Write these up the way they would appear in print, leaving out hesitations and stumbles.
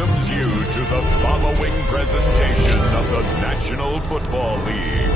welcomes you to the following presentation of the National Football League.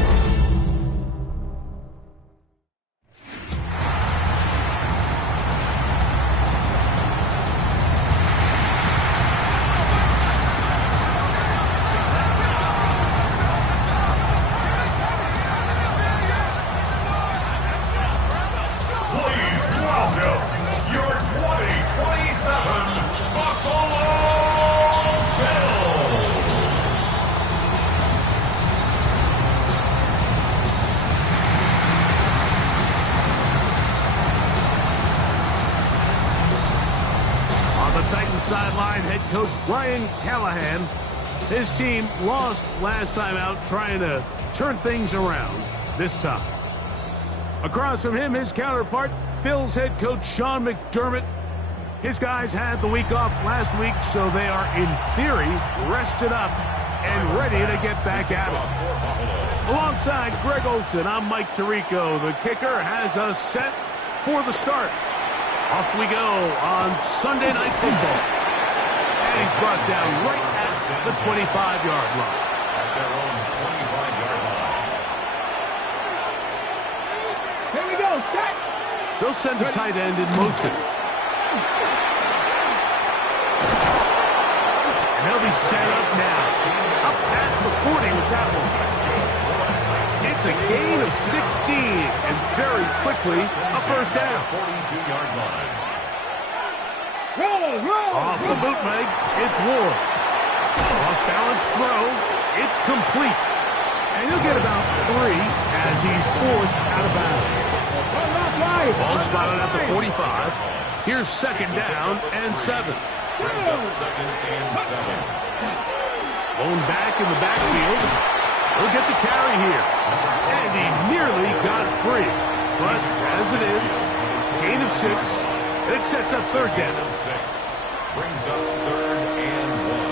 Sideline head coach Brian Callahan. His team lost last time out, trying to turn things around this time. Across from him, his counterpart, Bills head coach Sean McDermott. His guys had the week off last week, so they are, in theory, rested up and ready to get back at it. Alongside Greg Olson, I'm Mike Tirico. The kicker has us set for the start. Off we go on Sunday Night Football. And he's brought down right at the 25-yard line. At their own 25-yard line. Here we go, set! They'll send a tight end in motion. And they'll be set up now. Up past the 40 with that one. It's a gain of 16, and very quickly, a first down. 42-yard line. Off the bootleg, it's Ward. Off-balance throw, it's complete. And he'll get about 3 as he's forced out of bounds. Ball spotted at the 45. Here's second down and 7. Brings up second and 7. Blown back in the backfield. He'll get the carry here. And he nearly got free. But as it is, gain of 6. It sets up third down. 6. Brings up third and 1.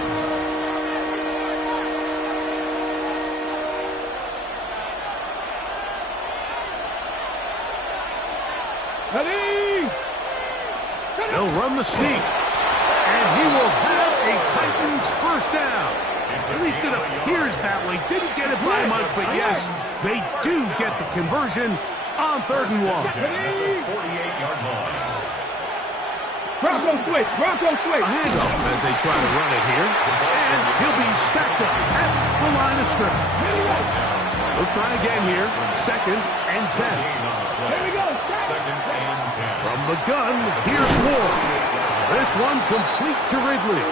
Ready! They'll run the sneak. And he will have a Titans first down. At least it appears that way. Didn't get it by much, but yes, they do get the conversion on third and 1. 48-yard line. Bronco switch, Bronco switch. A handoff as they try to run it here. And he'll be stacked up at the line of scrimmage. We'll try again here. Second and 10. Here we go. Second and 10. From the gun, here's Ward. This one complete to Ridley.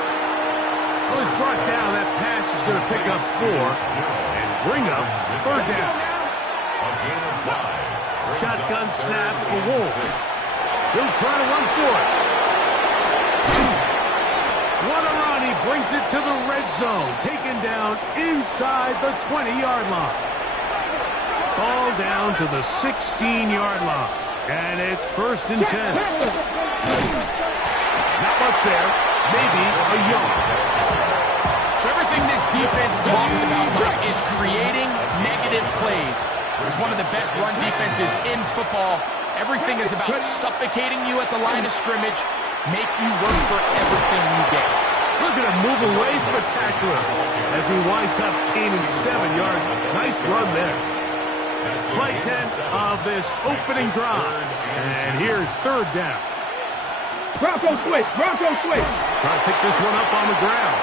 Well, he's brought down. That pass is going to pick up 4 and bring up third down. A gain of 5. Shotgun snap for Ward. He'll try to run for it. What a run. He brings it to the red zone. Taken down inside the 20-yard line. Ball down to the 16-yard line. And it's first and 10. Not much there. Maybe a yard. So everything this defense talks about, Mike, is creating negative plays. It's one of the best run defenses in football. Everything is about suffocating you at the line of scrimmage, make you work for everything you get. Look at him move away from a tackler as he winds up gaining 7 yards. Nice run there. Play 10 of this opening drive. And here's third down. Bronco switch, Bronco switch. Trying to pick this one up on the ground.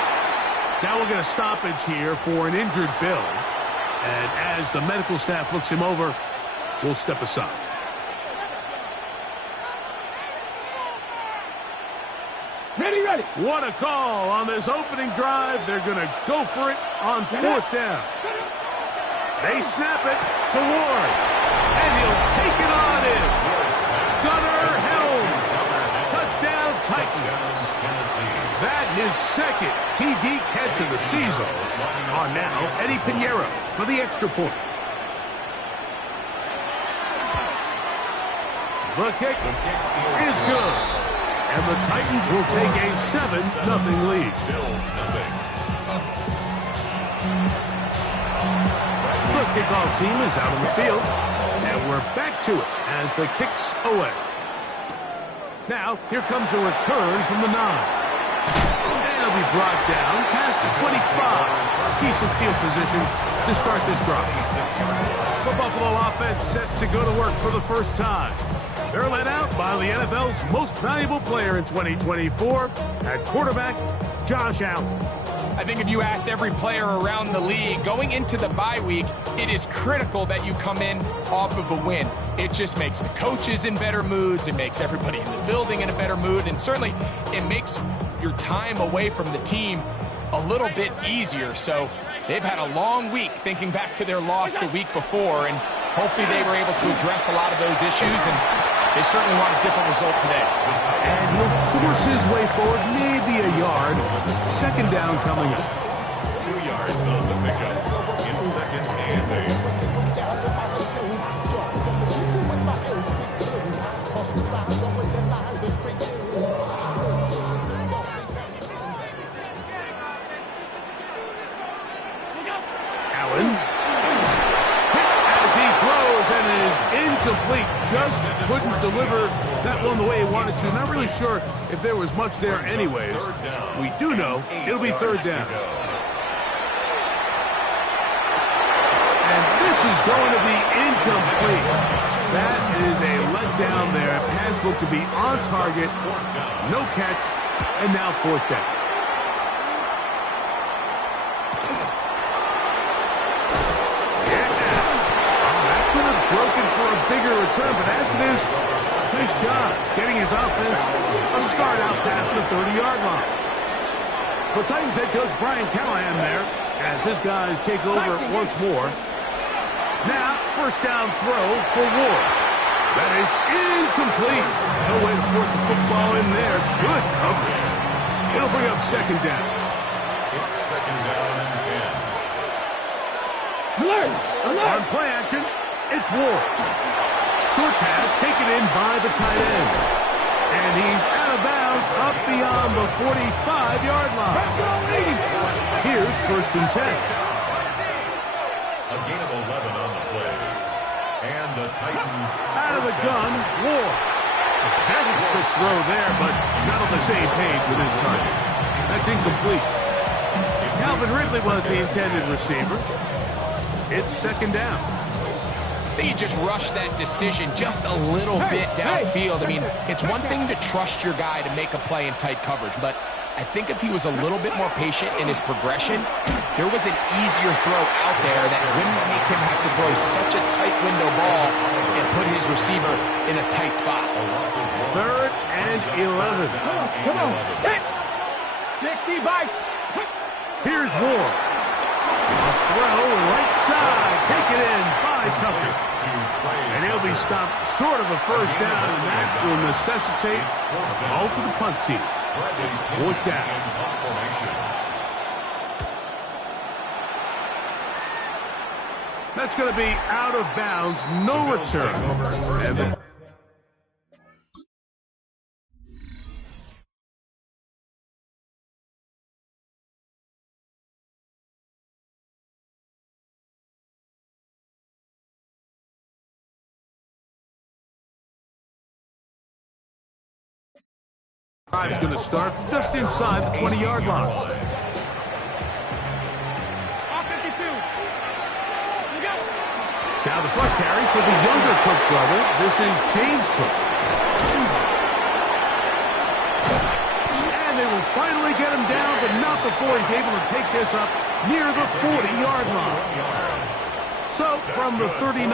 Now we'll get a stoppage here for an injured Bill. And as the medical staff looks him over, we'll step aside. Ready, ready. What a call on this opening drive. They're going to go for it on fourth down. They snap it to Ward. And he'll take it on in. Gunnar Helm. Touchdown Titans. That his second TD catch of the season. On now, Eddie Pinheiro for the extra point. The kick is good. And the Titans will take a 7-0 lead. The kickoff team is out on the field. And we're back to it as the kick's away. Now, here comes a return from the 9. And he'll be brought down past the 25. Decent field position to start this drive. The Buffalo offense set to go to work for the first time. They're led out by the NFL's most valuable player in 2024 at quarterback, Josh Allen. I think if you asked every player around the league going into the bye week, it is critical that you come in off of a win. It just makes the coaches in better moods. It makes everybody in the building in a better mood. And certainly it makes your time away from the team a little bit easier. So they've had a long week thinking back to their loss the week before. And hopefully they were able to address a lot of those issues. And they certainly want a different result today. And he'll force his way forward, maybe a yard. Second down coming up. 2 yards on the pickup in second and 8. Allen. As he throws, and it is incomplete. Just couldn't deliver that one the way he wanted to. Not really sure if there was much there anyways. We do know it'll be third down. And this is going to be incomplete. That is a letdown there. Pass looked to be on target. No catch. And now fourth down. Broken for a bigger return, but as it is, nice job getting his offense a start out past the 30-yard line. For Titans head coach Brian Callahan there, as his guys take over once more. Now, first down throw for Ward. That is incomplete. No way to force the football in there. Good coverage. It'll bring up second down. It's second down and 10. Alert! Alert! On play action, it's Ward. Short pass taken in by the tight end. And he's out of bounds up beyond the 45-yard line. Here's first and 10. A gain of 11 on the play. And the Titans Out of the gun, Ward. A very quick throw there, but not on the same page with his target. That's incomplete. Calvin Ridley was the intended receiver. It's second down. I think he just rushed that decision just a little bit downfield. I mean, it's one thing to trust your guy to make a play in tight coverage, but I think if he was a little bit more patient in his progression, there was an easier throw out there that wouldn't make him have to throw such a tight window ball and put his receiver in a tight spot. Third and 11. Come on. Hit. 60 by. Here's Ward. A throw right side. Taken in by Tucker. And he'll be stopped short of a first down, and that will necessitate a call to the punt team. It's fourth down. That's going to be out of bounds. No return. And the drive is going to start just inside the 20-yard line. Now the first carry for the younger Cook brother. This is James Cook. And they will finally get him down, but not before he's able to take this up near the 40-yard line. So from the 39,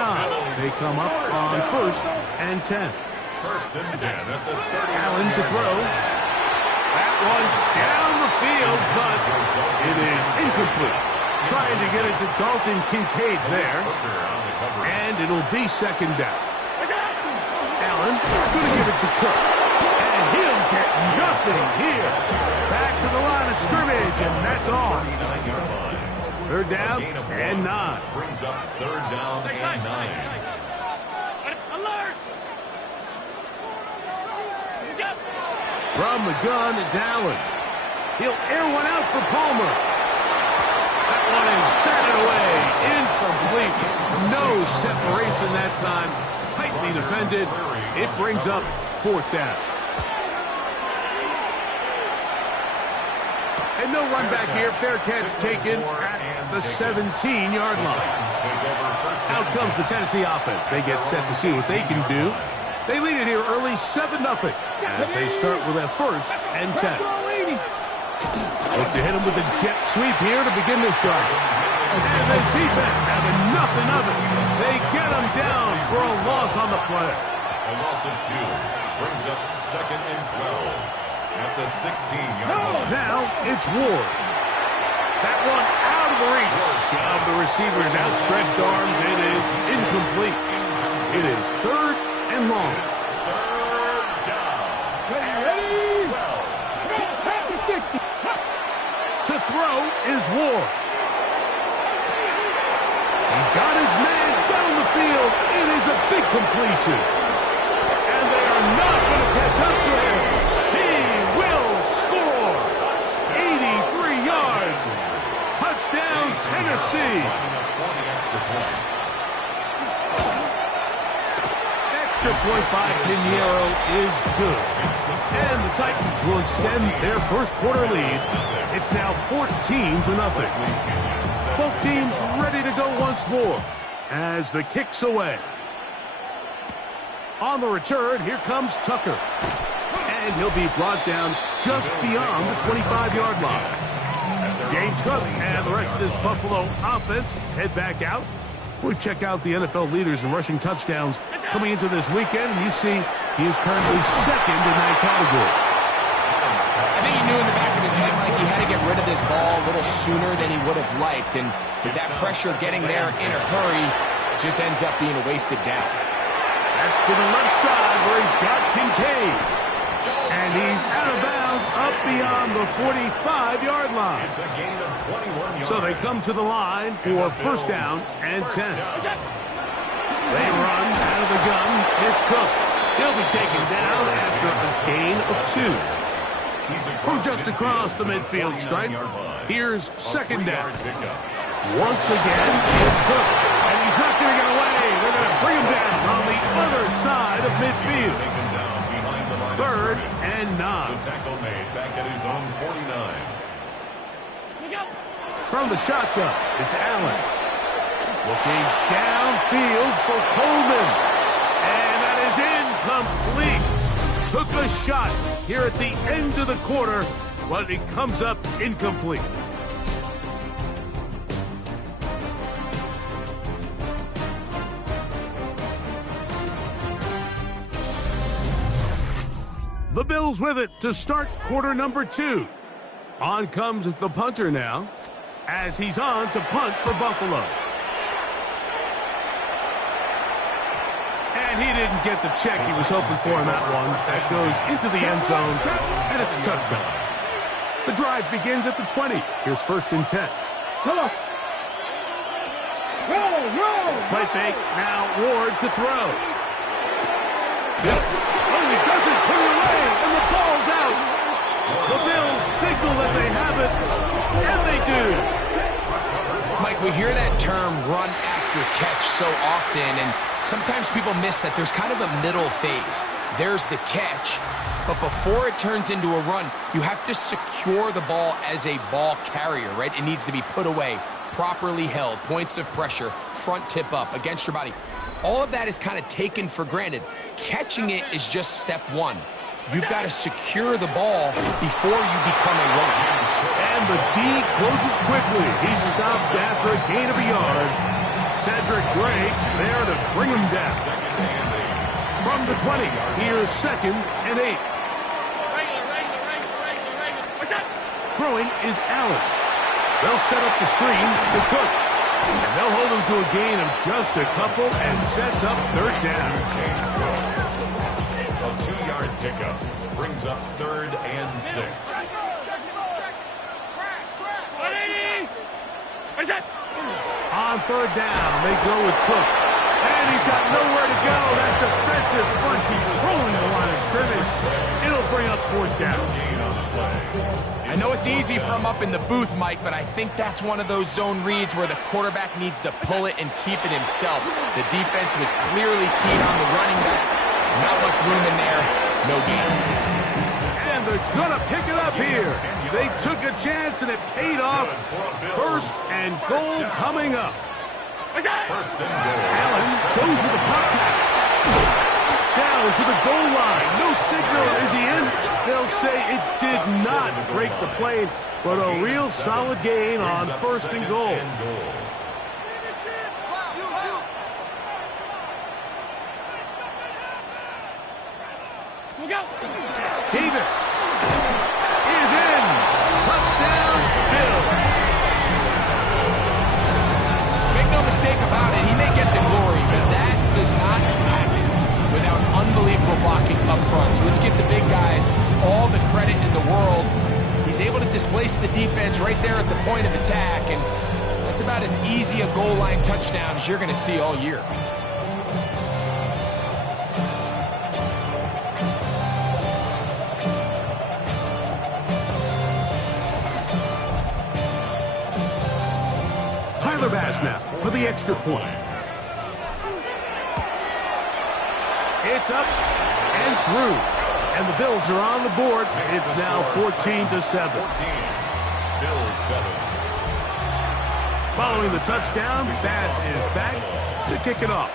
they come up on first and 10. First and 10 at the 30. Allen to throw. That one down the field, but it is incomplete. Trying to get it to Dalton Kincaid there. And it'll be second down. Allen going to give it to Cook. And he'll get nothing here. Back to the line of scrimmage, and that's all. Third down and 9. Brings up third down and 9. From the gun, it's Allen. He'll air one out for Palmer. That one is batted away. Incomplete. No separation that time. Tightly defended. It brings up fourth down. And no run back here. Fair catch taken at the 17-yard line. Out comes the Tennessee offense. They get set to see what they can do. They lead it here early 7-0 as they start with a 1st and 10. Look to hit him with a jet sweep here to begin this drive. And the defense having nothing of it. They get him down for a loss on the play. A loss of 2 brings up 2nd and 12 at the 16-yard line. Now it's Ward. That one out of the reach of the receiver's outstretched arms. It is incomplete. It is 3rd and long. 3rd down. To throw is Ward. He's got his man down the field. It is a big completion. And they are not going to catch up to him. He will score. 83 yards. Touchdown, Tennessee. Extra point by Pinheiro is good. And the Titans will extend their first quarter lead. It's now 14-0. Both teams ready to go once more as the kick's away. On the return, here comes Tucker. And he'll be brought down just beyond the 25-yard line. James Cook and the rest of this Buffalo offense head back out. We check out the NFL leaders in rushing touchdowns coming into this weekend, and you see he is currently 2nd in that category. I think he knew in the back of his head, Mike, he had to get rid of this ball a little sooner than he would have liked. And with that pressure getting there in a hurry, it just ends up being a wasted down. That's to the left side where he's got Kincaid. And he's out of bounds up beyond the 45-yard line. It's a gain of 21 yards. So they come to the line for 1st down and 10. They run out of the gun. It's Cook. He'll be taken down after a gain of 2. From just across the midfield stripe, here's 2nd down. Once again, it's Cook. And he's not going to get away. They're going to bring him down on the other side of midfield. 3rd and 9. The tackle made back at his own 49. From the shotgun, it's Allen. Looking downfield for Coleman. And that is incomplete. Took a shot here at the end of the quarter, but it comes up incomplete. The Bills with it to start quarter number 2. On comes the punter now, as he's on to punt for Buffalo. And he didn't get the check he was hoping for in that one. That goes into the end zone, and it's a touchdown. The drive begins at the 20. Here's 1st and 10. Play fake, now Ward to throw. Oh, he doesn't put it away, and the ball's out. The Bills signal that they have it, and they do. Mike, we hear that term run after catch so often, and sometimes people miss that there's kind of a middle phase. There's the catch, but before it turns into a run, you have to secure the ball as a ball carrier, right? It needs to be put away, properly held, points of pressure, front tip up against your body. All of that is kind of taken for granted. Catching it is just step 1. You've got to secure the ball before you become a runner. And the D closes quickly. He's stopped after a gain of a yard. Cedric Gray there to bring him down. From the 20, here's 2nd and 8. Throwing is Allen. They'll set up the screen to Cook. And they'll hold him to a gain of just a couple and sets up 3rd down. A 2-yard pickup brings up 3rd and 6. On 3rd down, they go with Cook. And he's got nowhere to go. That defensive front controlling the line of scrimmage. It'll bring up 4th down. I know it's easy from up in the booth, Mike, but I think that's one of those zone reads where the quarterback needs to pull it and keep it himself. The defense was clearly keen on the running back. Not much room in there. No gain. And the Tyler's going to pick it up here. They took a chance, and it paid off. First and goal coming up. Allen goes with the puck pass. Down to the goal line. No signal. Is he in? They'll say it did not break the plane, but a real solid gain on first and goal. Davis is in. Touchdown, Bill. Make no mistake about it, he may get the glory, but that does not happen without unbelievable blocking up front. So let's give the big guys all the credit in the world. He's able to displace the defense right there at the point of attack, and that's about as easy a goal line touchdown as you're going to see all year. Tyler Bass now for the extra point. It's up and through. And the Bills are on the board. It's now 14-7. Bills 7. Following the touchdown, Bass is back to kick it off.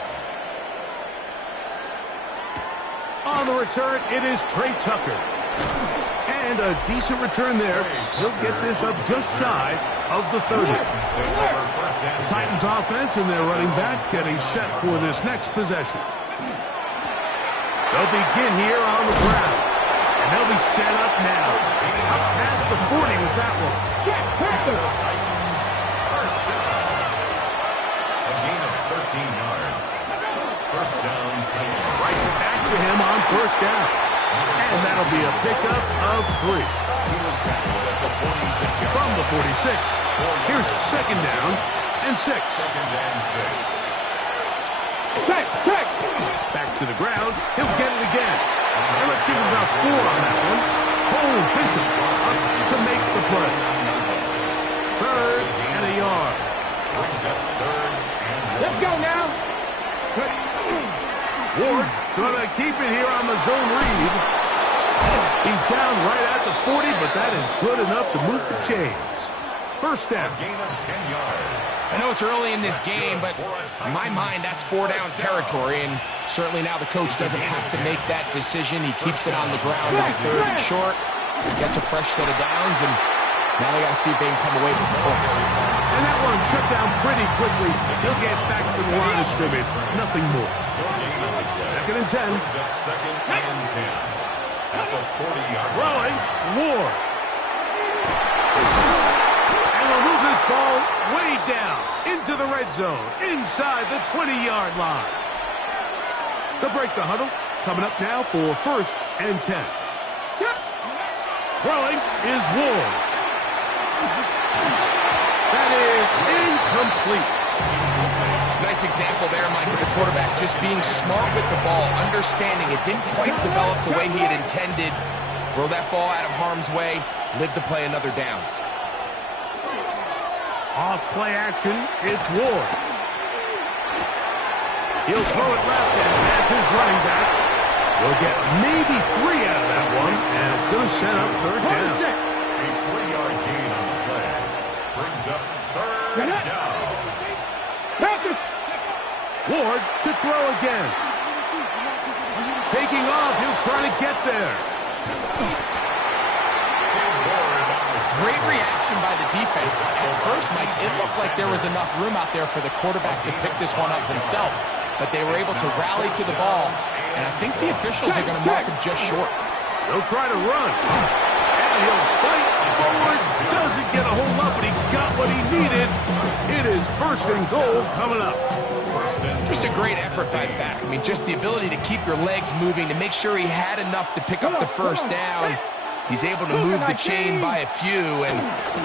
On the return, it is Trey Tucker. And a decent return there. He'll get this up just shy of the 30. The Titans offense and their running back getting set for this next possession. They'll begin here on the ground. And they'll be set up now. Up past the 40 with that one. Titans first down. A gain of 13 yards. First down, Titans. Right back to him on first down. And that'll be a pickup of 3. He was tackled at the 46-yard. From the 46. Here's second down and 6. Second and 6. Back to the ground. He'll get it again. And let's give him about 4 on that one. Cole Bishop up to make the play. Third and a yard. Brings up third and 1. Let's go now. Ward gonna keep it here on the zone read. He's down right at the 40, but that is good enough to move the chains. First down. Gain of 10 yards. I know it's early in this game, but in my mind, that's 4-down territory, and certainly now the coach doesn't have to make that decision. He keeps it on the ground on third and short, gets a fresh set of downs, and now they got to see if they can come away with some points. And that one shut down pretty quickly. He'll get back to the line of scrimmage. Nothing more. Second and 10. Brings up second and 10. At the 40-yard line. Throwing, Ward. And they'll move this ball way down into the red zone, inside the 20-yard line. They'll break the huddle. Coming up now for first and 10. Throwing is Ward. That is incomplete. Nice example there, Mike, of the quarterback just being smart with the ball, understanding it didn't quite develop the way he had intended. Throw that ball out of harm's way, live to play another down. Off play action, it's Ward. He'll throw it left, and that's his running back. We'll get maybe 3 out of that one, and it's going to set up third down. A 3-yard gain on the play. Brings up third down. Ward to throw again. Taking off, he'll try to get there. Great reaction by the defense. At first, Mike, it looked like there was enough room out there for the quarterback to pick this one up himself, but they were able to rally to the ball, and I think the officials are going to mark him just short. He'll try to run. And he'll fight forward. Doesn't get a whole lot, but he got what he needed. It is first and goal coming up. Just a great effort by the back. I mean, just the ability to keep your legs moving, to make sure he had enough to pick up the first down. He's able to move the chain by a few, and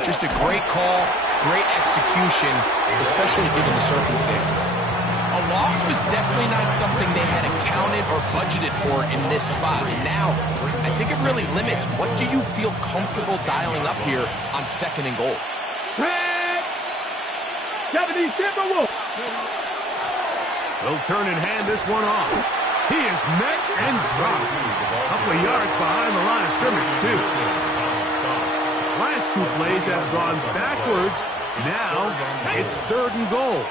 just a great call, great execution, especially given the circumstances. A loss was definitely not something they had accounted or budgeted for in this spot, and now I think it really limits what do you feel comfortable dialing up here on second and goal. 70 Timberwolves. They'll turn and hand this one off. He is met and dropped. A couple of yards behind the line of scrimmage, too. Last two plays have gone backwards. Now it's 3rd and goal.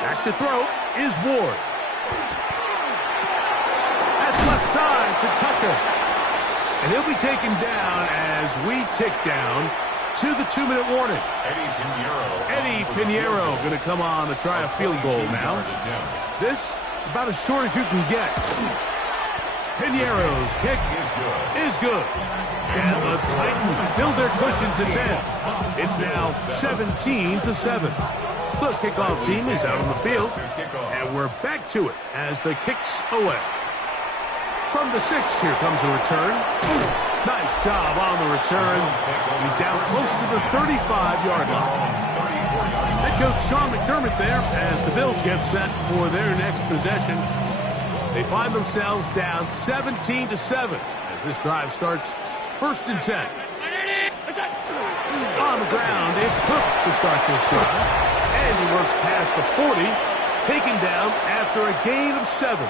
Back to throw is Ward. That's left side to Tucker. And he'll be taken down as we tick down to the 2-minute warning. Eddie Pinheiro going to come on to try a field goal now. This about as short as you can get. Pinheiro's kick is good. And the Titans build their cushion to 10. It's now 17-7. The kickoff team is out on the field, and we're back to it as the kick's away. From the 6, here comes a return. Nice job on the return. He's down close to the 35-yard line. Head coach Sean McDermott there as the Bills get set for their next possession. They find themselves down 17-7 as this drive starts 1st and 10. On the ground, it's Cook to start this drive. And he works past the 40, taken down after a gain of 7.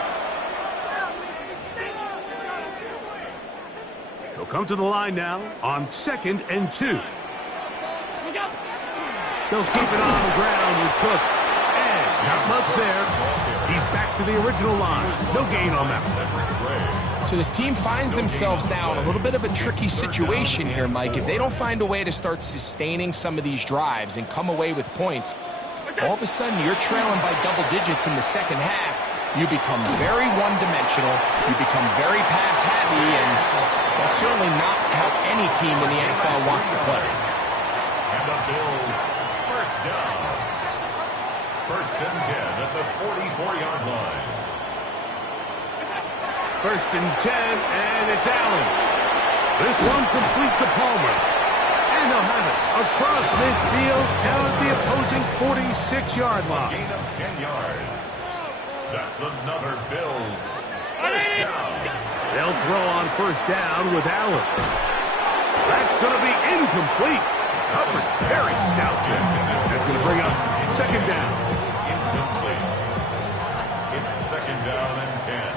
He'll come to the line now on 2nd and 2. They'll keep it on the ground with Cook. And not much there. He's back to the original line. No gain on that. So this team finds themselves now in a little bit of a tricky situation here, Mike. If they don't find a way to start sustaining some of these drives and come away with points, all of a sudden you're trailing by double digits in the second half. You become very one-dimensional. You become very pass-happy, and that's certainly not how any team in the NFL wants to play. And the Bills, first down. 1st and 10 at the 44-yard line. 1st and 10, and it's Allen. This one complete to Palmer. And they'll have it across midfield down at the opposing 46-yard line. Gain of 10 yards. That's another Bills first down. They'll throw on 1st down with Allen. That's going to be incomplete. Coverage very stout there. That's going to bring up 2nd down. Incomplete. It's 2nd down and 10.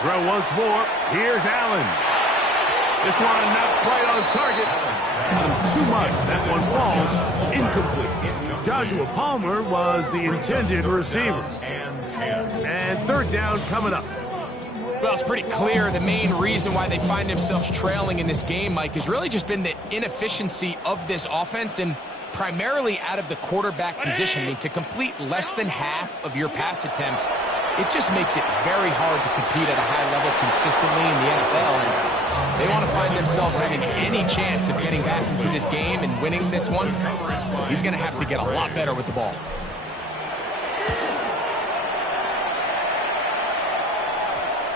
Throw once more. Here's Allen. This one not quite on target. Too much. That one falls incomplete. Joshua Palmer was the intended receiver. And 3rd down coming up. Well, it's pretty clear the main reason why they find themselves trailing in this game, Mike, has really just been the inefficiency of this offense and primarily out of the quarterback position. I mean, to complete less than half of your pass attempts, it just makes it very hard to compete at a high level consistently in the NFL. And they want to find themselves having any chance of getting back into this game and winning this one. He's going to have to get a lot better with the ball.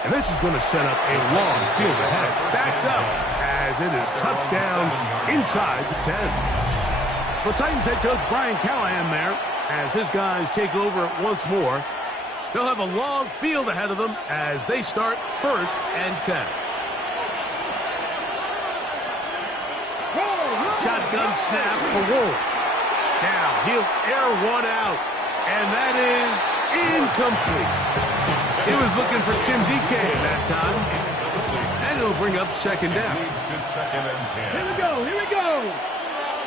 And this is going to set up a long field ahead. Backed up as it is touchdown inside the 10. The Titans head coach Brian Callahan there as his guys take over once more. They'll have a long field ahead of them as they start 1st and 10. Shotgun snap for Ward. Now he'll air one out, and that is incomplete. He was looking for Chimzike that time. And it'll bring up 2nd down. To 2nd and 10. Here we go.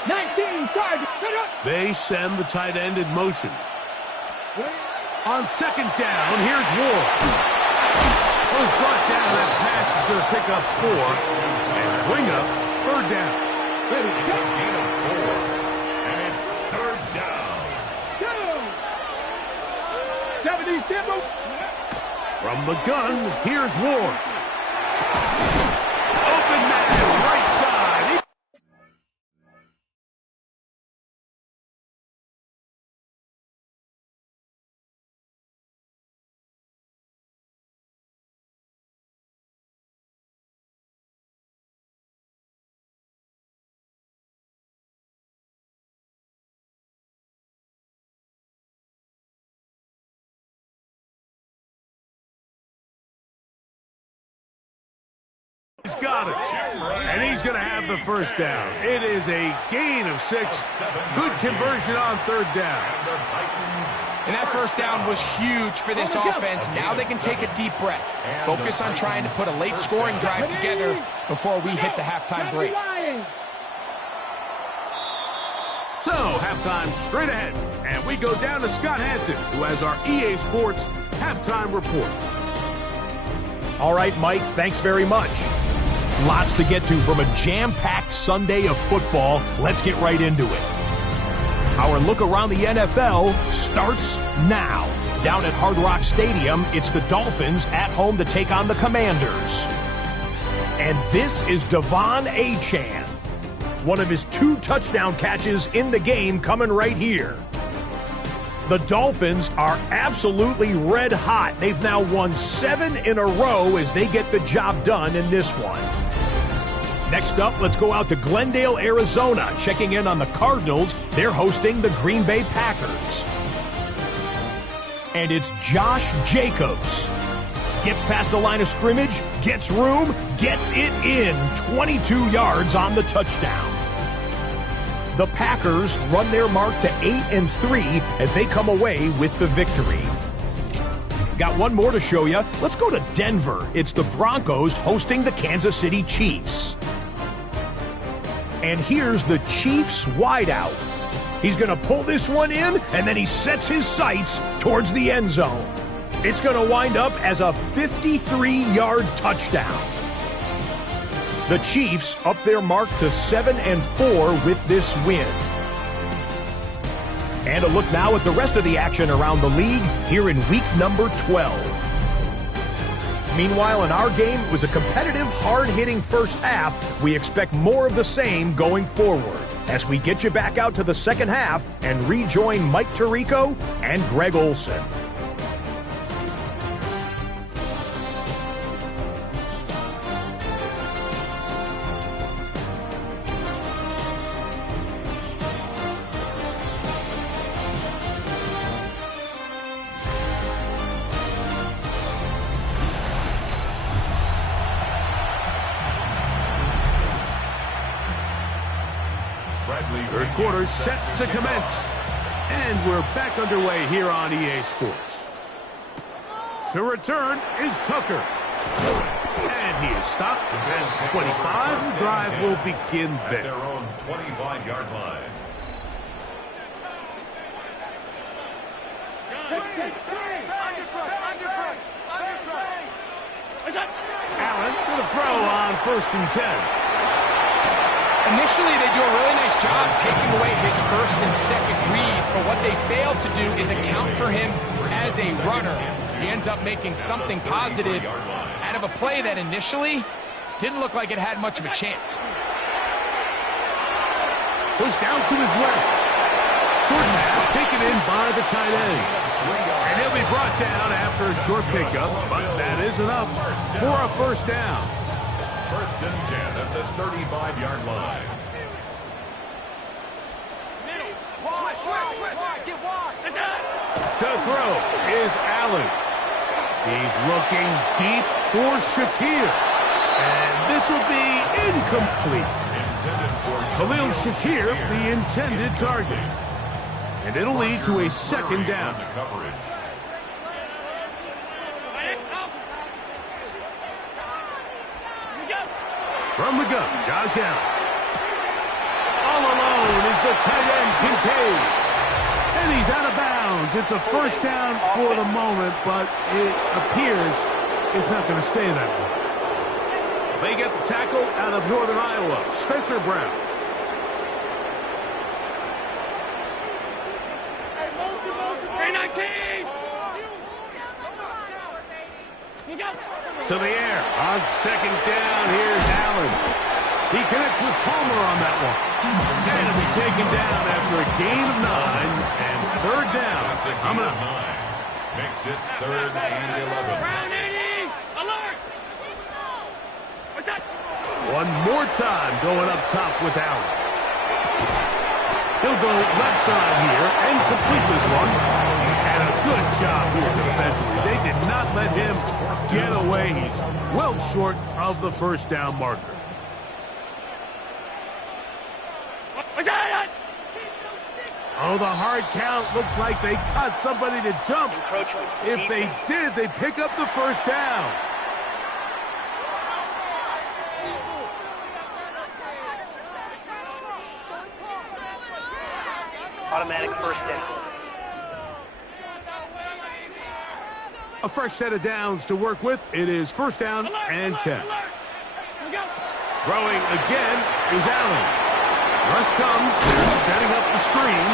19 targets. They send the tight end in motion. On 2nd down, here's Ward. Was brought down. That pass is going to pick up 4. And bring up 3rd down. It's a gain of 4. And it's 3rd down. 70 From the gun, here's Ward. He's got it. And he's going to have the first down. It is a gain of 6. Good conversion on third down. And that first down was huge for this offense. Now they can take a deep breath. Focus on trying to put a late scoring drive together before we hit the halftime break. So, halftime straight ahead. And we go down to Scott Hanson, who has our EA Sports halftime report. All right, Mike, thanks very much. Lots to get to from a jam-packed Sunday of football. Let's get right into it. Our look around the NFL starts now. Down at Hard Rock Stadium, it's the Dolphins at home to take on the Commanders. And this is Devon Achane. One of his 2 touchdown catches in the game coming right here. The Dolphins are absolutely red hot. They've now won 7 in a row as they get the job done in this one. Next up, let's go out to Glendale, Arizona, checking in on the Cardinals. They're hosting the Green Bay Packers. And it's Josh Jacobs. Gets past the line of scrimmage, gets room, gets it in. 22 yards on the touchdown. The Packers run their mark to 8-3 as they come away with the victory. Got one more to show you. Let's go to Denver. It's the Broncos hosting the Kansas City Chiefs. And here's the Chiefs wideout. He's going to pull this one in, and then he sets his sights towards the end zone. It's going to wind up as a 53-yard touchdown. The Chiefs up their mark to 7-4 with this win. And a look now at the rest of the action around the league here in week number 12. Meanwhile, in our game, it was a competitive, hard-hitting first half. We expect more of the same going forward as we get you back out to the second half and rejoin Mike Tirico and Greg Olsen. Third quarter set to commence. And we're back underway here on EA Sports. To return is Tucker. And he is stopped. That's 25. The drive will begin there. At their own 25-yard line. Allen with a throw on 1st and 10. Initially, they do a really nice job taking away his first and second read, but what they fail to do is account for him as a runner. He ends up making something positive out of a play that initially didn't look like it had much of a chance. Pushed down to his left. Short pass taken in by the tight end. And he'll be brought down after a short pickup, but that is enough for a first down. 1st and 10 at the 35-yard line. To throw is Allen. He's looking deep for Shakir. And this will be incomplete. Khalil Shakir, the intended target. And it'll lead to a second down. From the gun, Josh Allen. All alone is the tight end, Kincaid. And he's out of bounds. It's a first down for the moment, but it appears it's not going to stay that way. They get the tackle out of Northern Iowa, Spencer Brown. To the air on 2nd down. Here's Allen. He connects with Palmer on that one. And it'll be taken down after a gain of 9 and 3rd down. Coming up. Makes it 3rd and 11. One more time going up top with Allen. He'll go left side here and complete this one. And a Good job here defensively. They did not let him get away. He's well short of the first down marker. Oh, the hard count looked like they caught somebody to jump. If they did, they pick up the first down. Automatic first down. A fresh set of downs to work with. It is first down and 10. Throwing again is Allen. Rush comes. They're setting up the screen.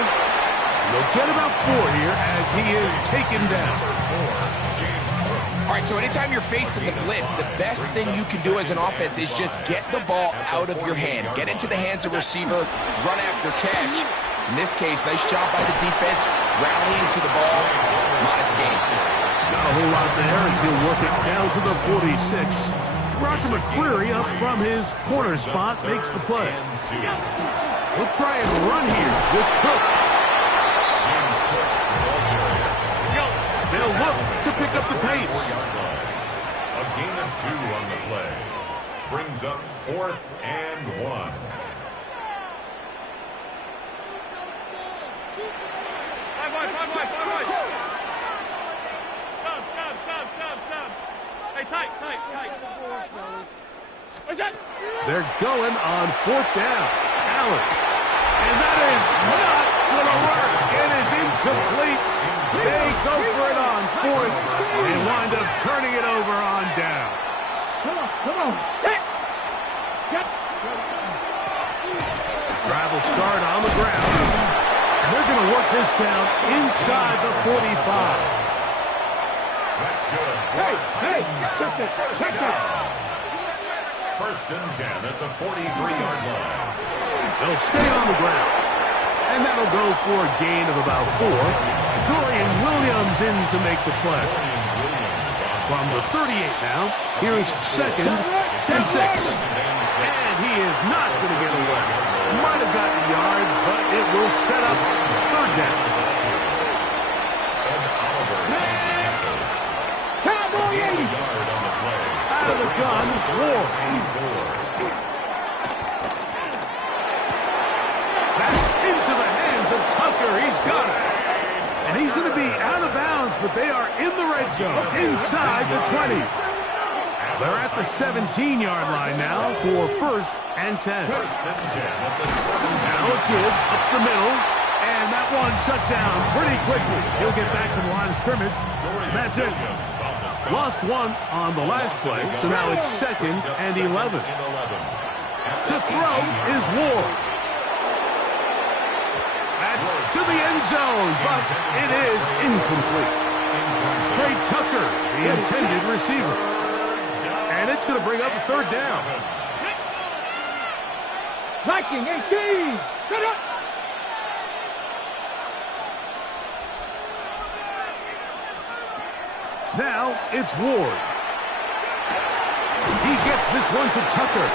They'll get about 4 here as he is taken down. All right, so anytime you're facing the blitz, the best thing you can do as an offense is just get the ball out of your hand. Get into the hands of receiver, run after catch. In this case, nice job by the defense, rallying to the ball. Modest gain. Not a whole lot there as he'll work it down to the 46. Roger McCreary up from his corner spot makes the play. He'll try and run here with Cook. They'll look to pick up the pace. A gain of 2 on the play. Brings up 4th and 1. Hey, tight. They're going on 4th down. Allen. And that is not going to work. It is incomplete. They go for it on 4th and wind up turning it over on down. Come on. Drive will start on the ground. And they're going to work this down inside the 45. That's good. Check it. First and 10 at the 43-yard line. They'll stay on the ground. And that'll go for a gain of about 4. Dorian Williams in to make the play. From the 38 now, here's second and 6. And he is not going to get away. Might have gotten a yard, but it will set up 3rd down. Out of the gun, Ward. That's into the hands of Tucker. He's got it. And he's going to be out of bounds, but they are in the red zone, inside the 20s. They're at the 17-yard line now for 1st and 10. First and 10 at the 17. Now a give up the middle, and that one shut down pretty quickly. He'll get back to the line of scrimmage. That's it. Lost 1 on the last play, so now it's 2nd and 11. To throw is Ward. That's to the end zone, but it is incomplete. Trey Tucker, the intended receiver. And it's going to bring up a 3rd down. Viking 18. Shut up. Now it's Ward. He gets this one to Tucker.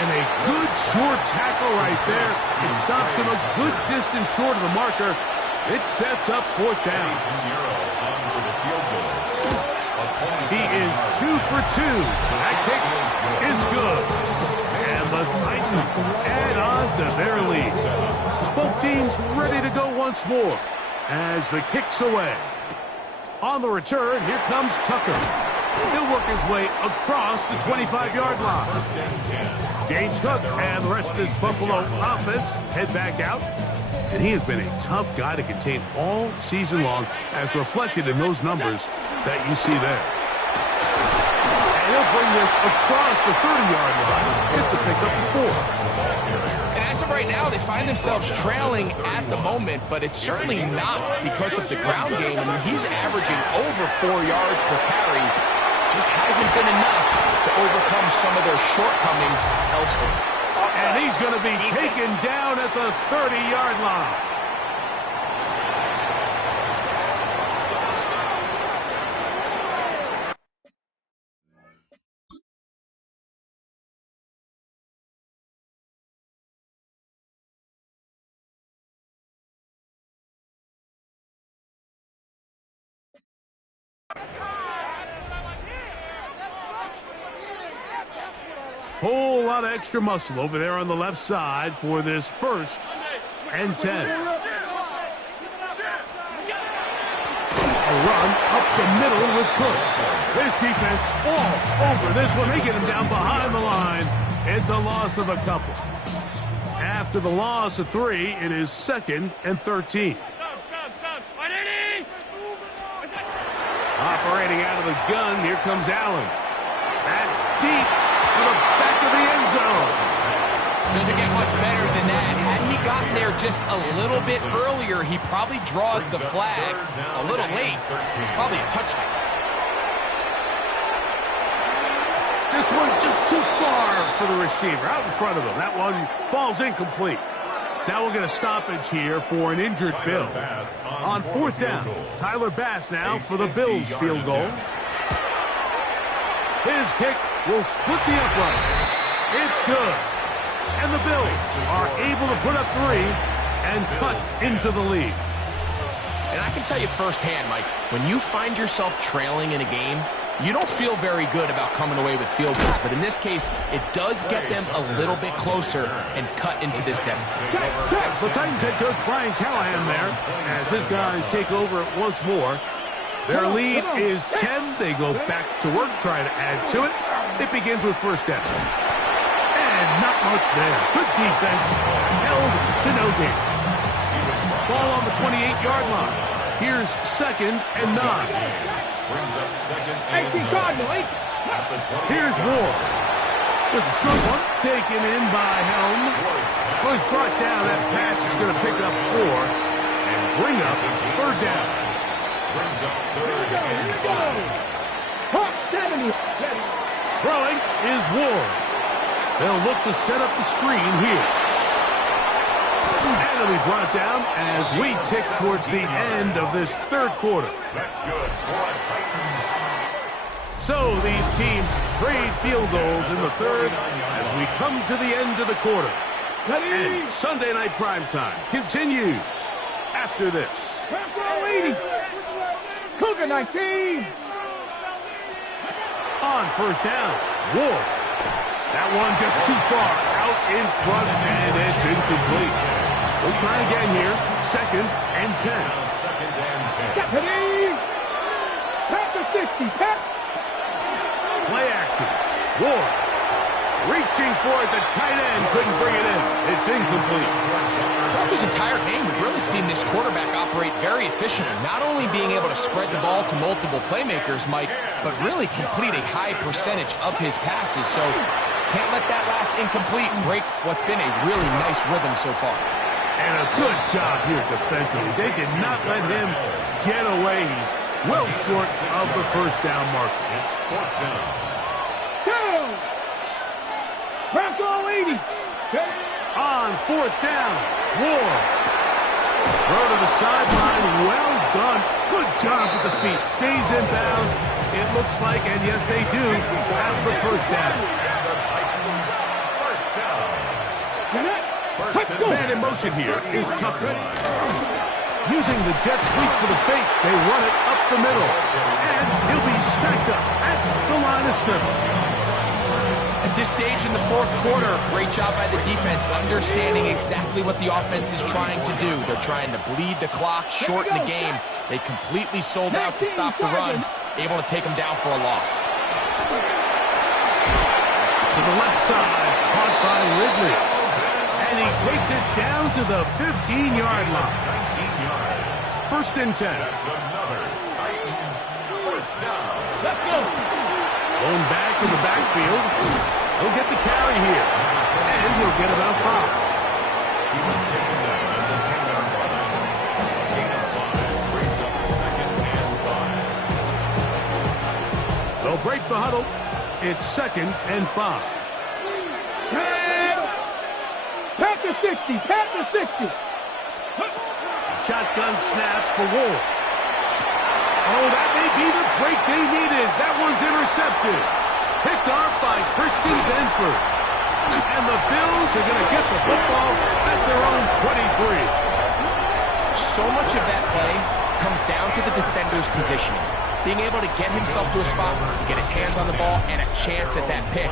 And a good short tackle right there. It stops him a good distance short of the marker. It sets up 4th down. He is 2 for 2. That kick is good. And the Titans add on to their lead. Both teams ready to go once more as the kick's away. On the return, here comes Tucker. He'll work his way across the 25-yard line. James Cook and the rest of this Buffalo offense head back out. And he has been a tough guy to contain all season long, as reflected in those numbers that you see there. And he'll bring this across the 30-yard line. It's a pickup of 4. And as of right now, they find themselves trailing at the moment, but it's certainly not because of the ground game. I mean, he's averaging over 4 yards per carry. Just hasn't been enough to overcome some of their shortcomings elsewhere. And he's going to be taken down at the 30-yard line. Whole lot of extra muscle over there on the left side for this 1st and 10. A run up the middle with Cook. This defense all over this one. They get him down behind the line. It's a loss of a couple. After the loss of 3, it is 2nd and 13. Operating out of the gun, here comes Allen. That's deep to the back of the end zone. Doesn't get much better than that. Had he gotten there just a little bit earlier, he probably draws the flag a little late. It's probably a touchdown. This one just too far for the receiver, out in front of him. That one falls incomplete. Now we'll get a stoppage here for an injured Bill. On 4th down, Tyler Bass now for the Bills field goal. His kick will split the uprights. It's good. And the Bills are able to put up 3 and cut into the lead. And I can tell you firsthand, Mike, when you find yourself trailing in a game, you don't feel very good about coming away with field goals. But in this case, it does get them a little bit closer and cut into this deficit. So Titans head coach Brian Callahan there as his guys take over once more. Their lead is 10. They go back to work, try to add to it. It begins with 1st down. And not much there. Good defense. Held to no gain. Ball on the 28-yard line. Here's 2nd and 9. Brings up 2nd and 9. Here's Ward. There's a short one taken in by Helm. Well, he's brought down. That pass is going to pick up 4 and bring up 3rd down. Brings up 3rd and 5. Throwing is Ward. They'll look to set up the screen here. And it'll be brought down as we tick towards the end of this 3rd quarter. That's good for the Titans. So these teams trade field goals in the 3rd as we come to the end of the quarter. And Sunday Night Primetime continues after this. Cougar 19. On 1st down, Ward. That one just too far out in front, and it's incomplete. We'll try again here. 2nd and 10. Now 2nd and 10. Deputy. Pat the 60. Pat. Play action. Ward. Reaching for it. The tight end couldn't bring it in. It's incomplete. Throughout this entire game, we've really seen this quarterback operate very efficiently, not only being able to spread the ball to multiple playmakers, Mike, but really complete a high percentage of his passes. So can't let that last incomplete break what's been a really nice rhythm so far. And a good job here defensively. They did not let him get away. He's well short of the 1st down marker. It's 4th down. Down. Bronco 80. On 4th down, Ward. Throw to the sideline. Well done. Good job with the feet. Stays in bounds. It looks like, and yes, they do, have the 1st down. And the Titans, 1st down. Man in motion here is Tucker. Using the jet sweep for the fake, they run it up the middle. And he'll be stacked up at the line of scrimmage. At this stage in the 4th quarter, great job by the defense, understanding exactly what the offense is trying to do. They're trying to bleed the clock, shorten the game. They completely sold out to stop the run, able to take them down for a loss. To the left side, caught by Ridley. And he takes it down to the 15-yard line. 19 yards. 1st and 10. That's another Titans 1st down. Let's go. Going back to the backfield. He'll get the carry here. And he'll get about 5. He was taken down at the 10-yard line. Gain of 5 brings up 2nd and 5. They'll break the huddle. It's 2nd and 5. Pat the 60. Pat the 60. Shotgun snap for Ward. Oh, that may be the break they needed. That one's intercepted. Picked off by Christian Benford. And the Bills are going to get the football at their own 23. So much of that play comes down to the defender's positioning. being able to get himself to a spot, to get his hands on the ball, and a chance at that pick.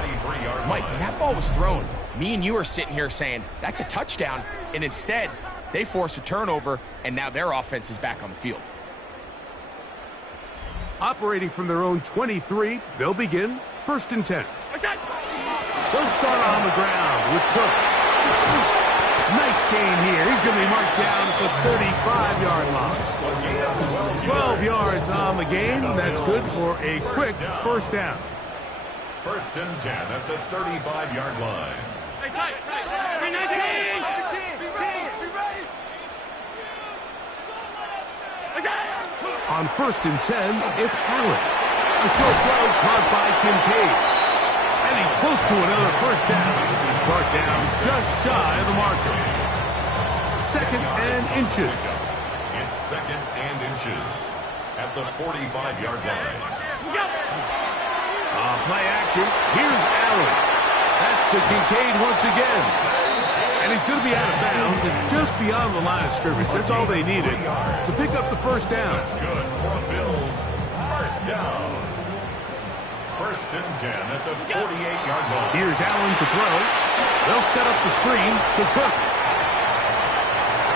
Mike, when that ball was thrown, me and you are sitting here saying, that's a touchdown, and instead, they force a turnover, and now their offense is back on the field. Operating from their own 23, they'll begin 1st and 10. They'll start on the ground with Cook. Nice gain here. He's going to be marked down at the 35-yard line. 12 yards on the gain. That's good for a quick 1st down. 1st and 10 at the 35-yard line. On 1st and 10, it's Allen. A short throw caught by Kincaid. And he's close to another 1st down. He's brought down just shy of the marker. 2nd and inches. It's 2nd and inches at the 45-yard line. Play action. Here's Allen. That's to Kincaid once again. And he's going to be out of bounds and just beyond the line of scrimmage. That's all they needed to pick up the 1st down. That's good for the Bills. 1st down. 1st and 10 at the 48-yard line. Here's Allen to throw. They'll set up the screen to Cook.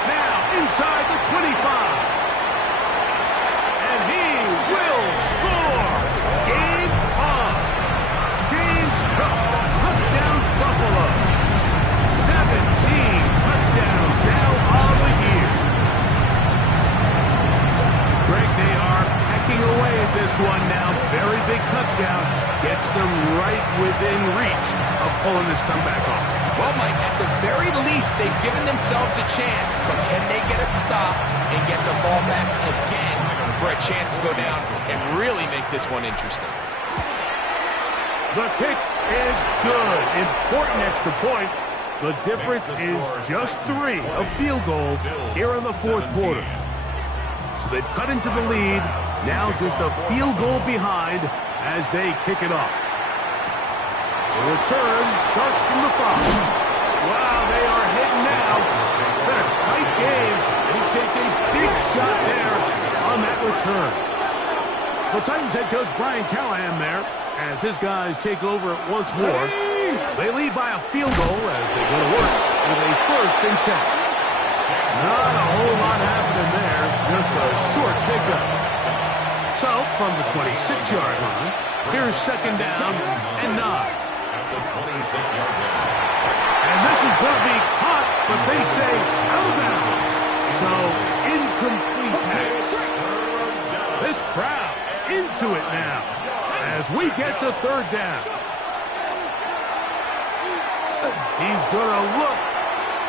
Now inside the 25. And he will score. Game on. James Cook. Touchdown Buffalo. 17 touchdowns now on the year. Greg, they are hacking away at this one now. Very big touchdown. Gets them right within reach of pulling this comeback off. Well, Mike, at the very least, they've given themselves a chance, but can they get a stop and get the ball back again for a chance to go down and really make this one interesting? The kick is good. Important extra point. The difference is just 3, a field goal here in the 4th quarter. So they've cut into the lead. Now just a field goal behind as they kick it off. The return starts from the 5. Wow, they are hitting now. Been a tight game. He takes a big shot there on that return. The Titans head coach Brian Callahan there as his guys take over once more. They lead by a field goal as they go to work with a 1st and 10. Not a whole lot happening there, just a short pickup. So, from the 26-yard line, here's 2nd down and 9. At the 26-yard line. And this is going to be caught, but they say out of bounds. So, incomplete pass. This crowd into it now as we get to 3rd down. He's going to look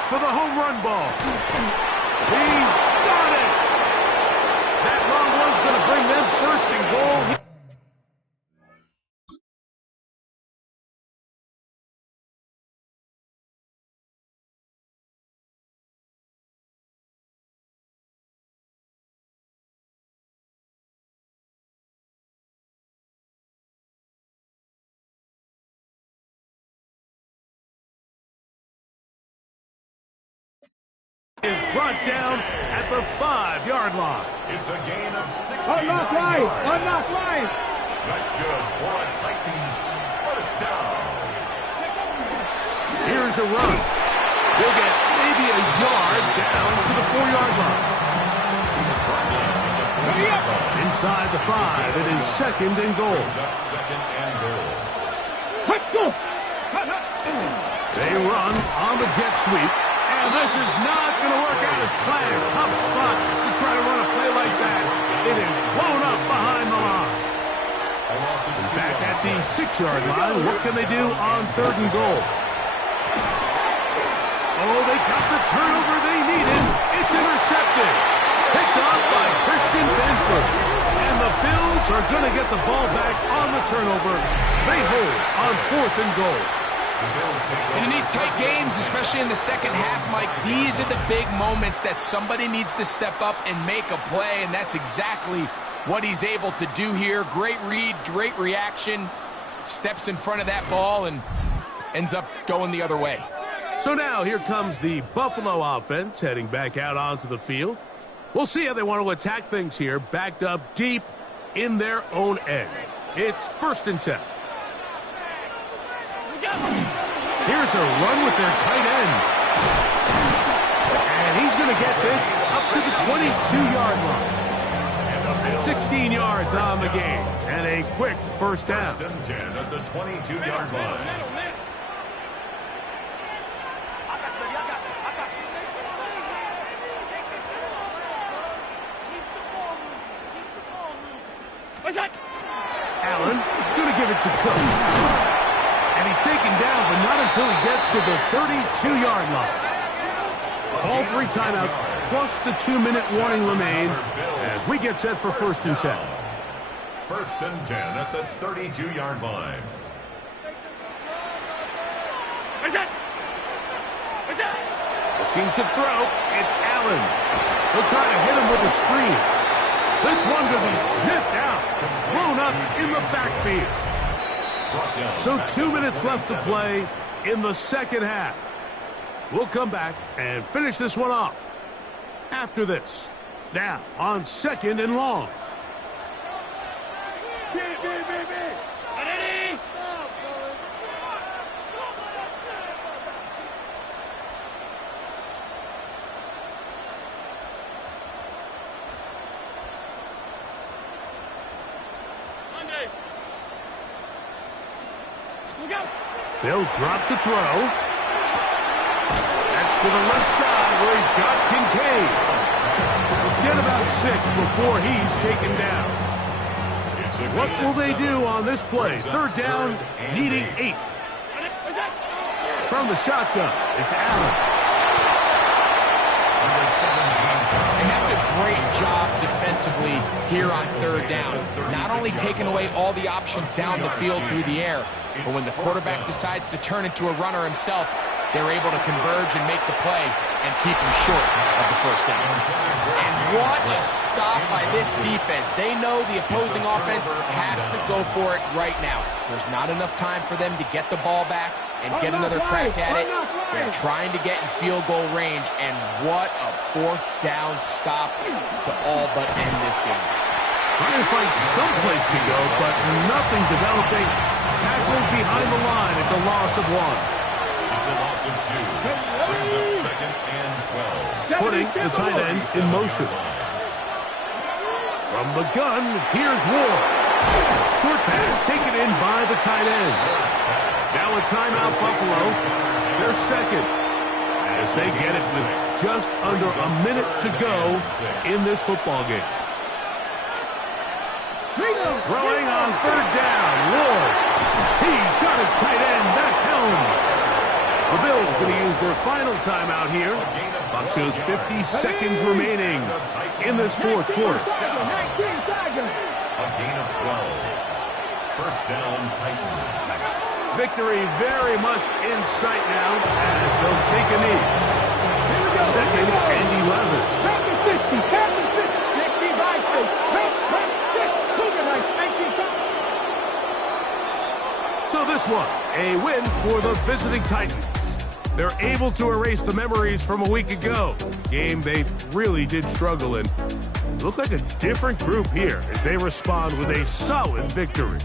for the home run ball. He's got it. That long one's going to bring them 1st and goal. Is brought down at the 5-yard line. It's a gain of 69 Unlock line! yards. Unlock line! That's good for a Titans 1st down. Here's a run. He'll get maybe a yard down to the 4-yard line. Inside the 5, it is 2nd and goal. Up 2nd and goal. Let's go! They run on the jet sweep. And this is not going to work out as planned. Tough spot to try to run a play like that. It is blown up behind the line. Back at the 6-yard line. What can they do on 3rd and goal? Oh, they got the turnover they needed. It's intercepted. Picked off by Christian Benford. And the Bills are going to get the ball back on the turnover. They hold on 4th and goal. And in these tight games, especially in the 2nd half, Mike, these are the big moments that somebody needs to step up and make a play, and that's exactly what he's able to do here. Great read, great reaction, steps in front of that ball and ends up going the other way. So now here comes the Buffalo offense heading back out onto the field. We'll see how they want to attack things here. Backed up deep, in their own end. It's 1st and 10. Here's a run with their tight end. And he's going to get this up to the 22-yard line. 16 yards on the game. And a quick first down. 1st and 10 at the 22-yard line. Allen going to give it to Cook. And he's taken down, but not until he gets to the 32-yard line. All 3 timeouts plus the 2-minute warning remain as we get set for 1st and 10. 1st and 10 at the 32-yard line. Looking to throw, it's Allen. He'll try to hit him with a screen. This one could be sniffed out, blown up in the backfield. So 2 minutes left to play in the second half. We'll come back and finish this one off after this. Now on 2nd and long. They'll drop to throw. That's to the left side where he's got Kincaid. Get about 6 before he's taken down. What will they do on this play? 3rd down, needing 8. From the shotgun, it's Allen. And that's a great job defensively here on 3rd down. Not only taking away all the options down the field through the air, but when the quarterback decides to turn into a runner himself, they're able to converge and make the play and keep him short of the 1st down. And what a stop by this defense. They know the opposing offense has to go for it right now. There's not enough time for them to get the ball back and get another crack at it. They're trying to get in field goal range, and what a 4th down stop to all but end this game. Trying to find some place to go, but nothing developing. Tackled behind the line. It's a loss of 1. It's a loss of 2. Brings up 2nd and 12. Putting the tight end in motion. From the gun, here's Ward. Short pass taken in by the tight end. Now a timeout, Buffalo. They're 2nd. As they get it with just under a minute to go in this football game. Throwing on 3rd down. Ward. He's got his tight end. That's Helm. The Bills going to use their final timeout here. Clock shows 50 seconds remaining in this 4th quarter. A gain of 12. 1st down, Titans. Victory very much in sight now as they'll take a knee. 2nd and 11. So this one, a win for the visiting Titans. They're able to erase the memories from a week ago. Game they really did struggle in. Look like a different group here as they respond with a solid victory.